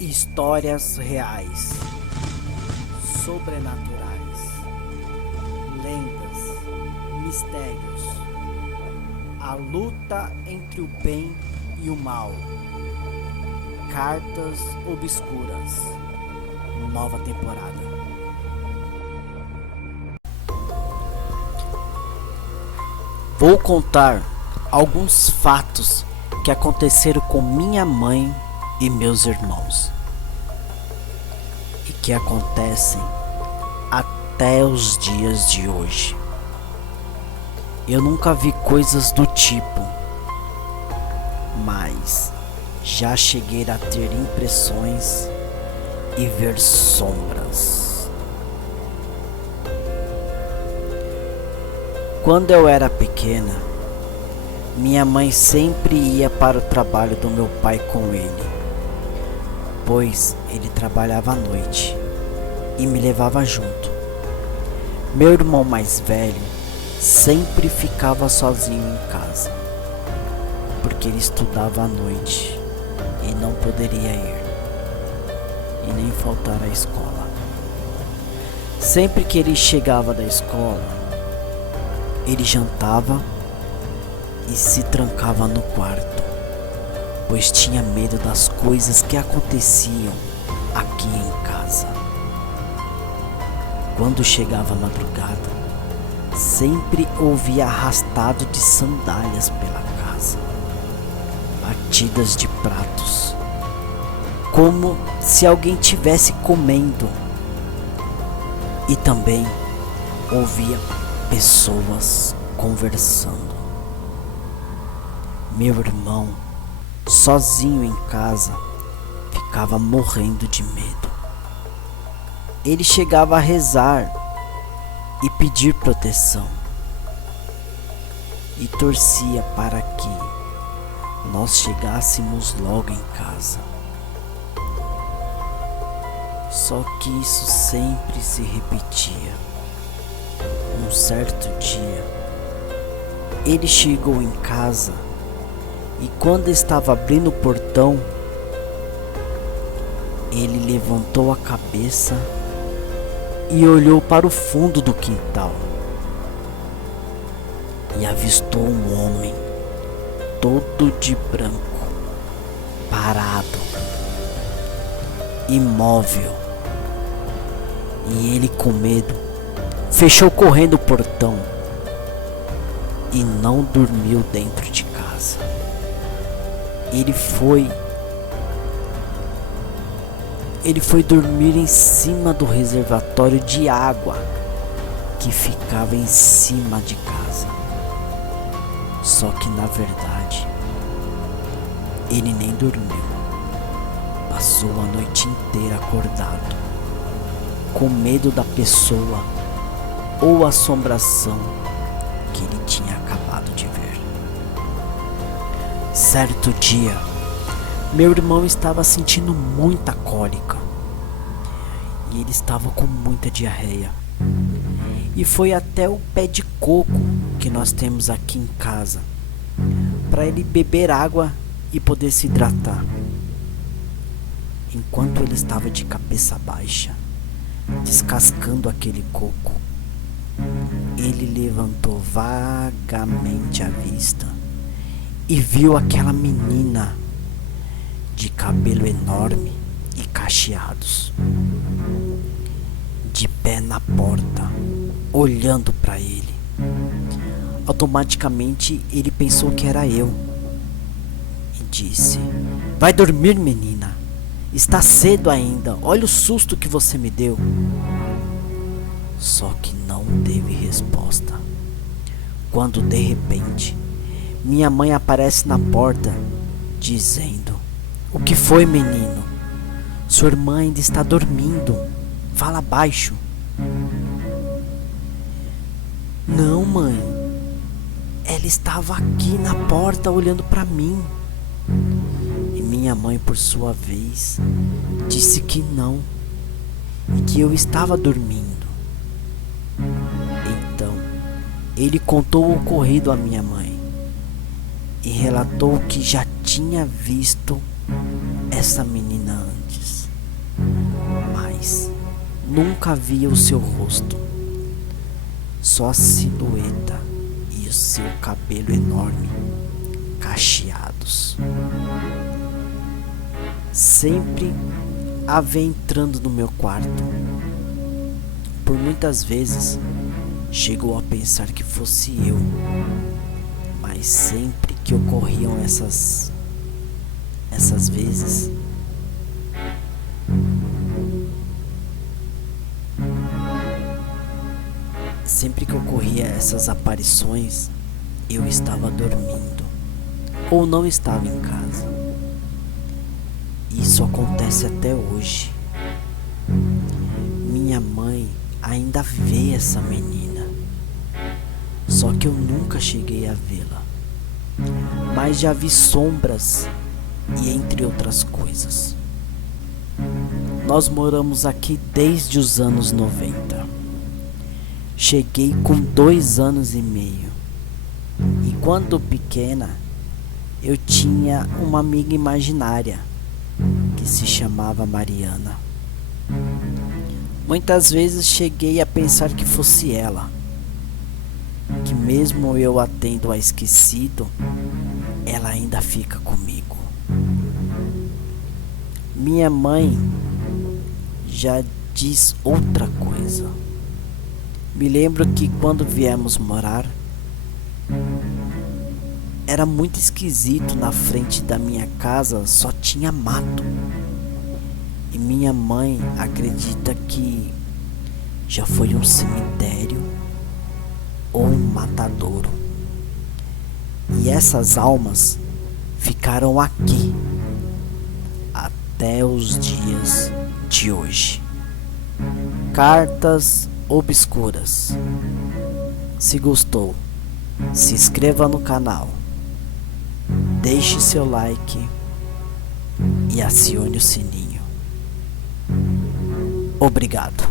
Histórias reais, sobrenaturais, lendas, mistérios, a luta entre o bem e o mal, cartas obscuras, nova temporada. Vou contar alguns fatos que aconteceram com minha mãe e meus irmãos, e que acontecem até os dias de hoje. Eu nunca vi coisas do tipo, mas já cheguei a ter impressões e ver sombras. Quando eu era pequena, minha mãe sempre ia para o trabalho do meu pai com ele, pois ele trabalhava à noite e me levava junto. Meu irmão mais velho sempre ficava sozinho em casa, porque ele estudava à noite e não poderia ir e nem faltar à escola. Sempre que ele chegava da escola, ele jantava e se trancava no quarto, pois tinha medo das coisas que aconteciam aqui em casa. Quando chegava a madrugada, sempre ouvia arrastado de sandálias pela casa, batidas de pratos, como se alguém tivesse comendo, e também ouvia pessoas conversando. Meu irmão, sozinho em casa, ficava morrendo de medo. Ele chegava a rezar e pedir proteção, e torcia para que nós chegássemos logo em casa. Só que isso sempre se repetia. Um certo dia, ele chegou em casa e quando estava abrindo o portão, ele levantou a cabeça e olhou para o fundo do quintal e avistou um homem todo de branco, parado, imóvel. E ele, com medo, fechou correndo o portão e não dormiu dentro de casa. Ele foi dormir em cima do reservatório de água que ficava em cima de casa. Só que na verdade ele nem dormiu. Passou a noite inteira acordado, com medo da pessoa ou assombração que ele tinha acabado de ver. Certo dia, meu irmão estava sentindo muita cólica e ele estava com muita diarreia, e foi até o pé de coco que nós temos aqui em casa para ele beber água e poder se hidratar. Enquanto ele estava de cabeça baixa, descascando aquele coco, ele levantou vagamente a vista e viu aquela menina de cabelo enorme e cacheados, de pé na porta, olhando para ele. Automaticamente ele pensou que era eu e disse: "Vai dormir, menina, está cedo ainda, olha o susto que você me deu." Só que não teve resposta, quando de repente minha mãe aparece na porta dizendo: "O que foi, menino? Sua irmã ainda está dormindo. Fala baixo." "Não, mãe. Ela estava aqui na porta olhando para mim." E minha mãe, por sua vez, disse que não, e que eu estava dormindo. Então, ele contou o ocorrido à minha mãe e relatou que já tinha visto essa menina antes. Nunca via o seu rosto, só a silhueta e o seu cabelo enorme, cacheados. Sempre a vê entrando no meu quarto. Por muitas vezes chegou a pensar que fosse eu, mas sempre que ocorriam essas vezes, sempre que ocorria essas aparições, eu estava dormindo ou não estava em casa. Isso acontece até hoje. Minha mãe ainda vê essa menina, só que eu nunca cheguei a vê-la, mas já vi sombras e entre outras coisas. Nós moramos aqui desde os anos 90. Cheguei com 2 anos e meio. E quando pequena, eu tinha uma amiga imaginária que se chamava Mariana. Muitas vezes cheguei a pensar que fosse ela, que mesmo eu a tendo a esquecido, ela ainda fica comigo. Minha mãe já diz outra coisa. Me lembro que quando viemos morar, era muito esquisito. Na frente da minha casa só tinha mato. E minha mãe acredita que já foi um cemitério ou um matadouro. E essas almas ficaram aqui até os dias de hoje. Cartas obscuras. Se gostou, se inscreva no canal, deixe seu like e acione o sininho. Obrigado.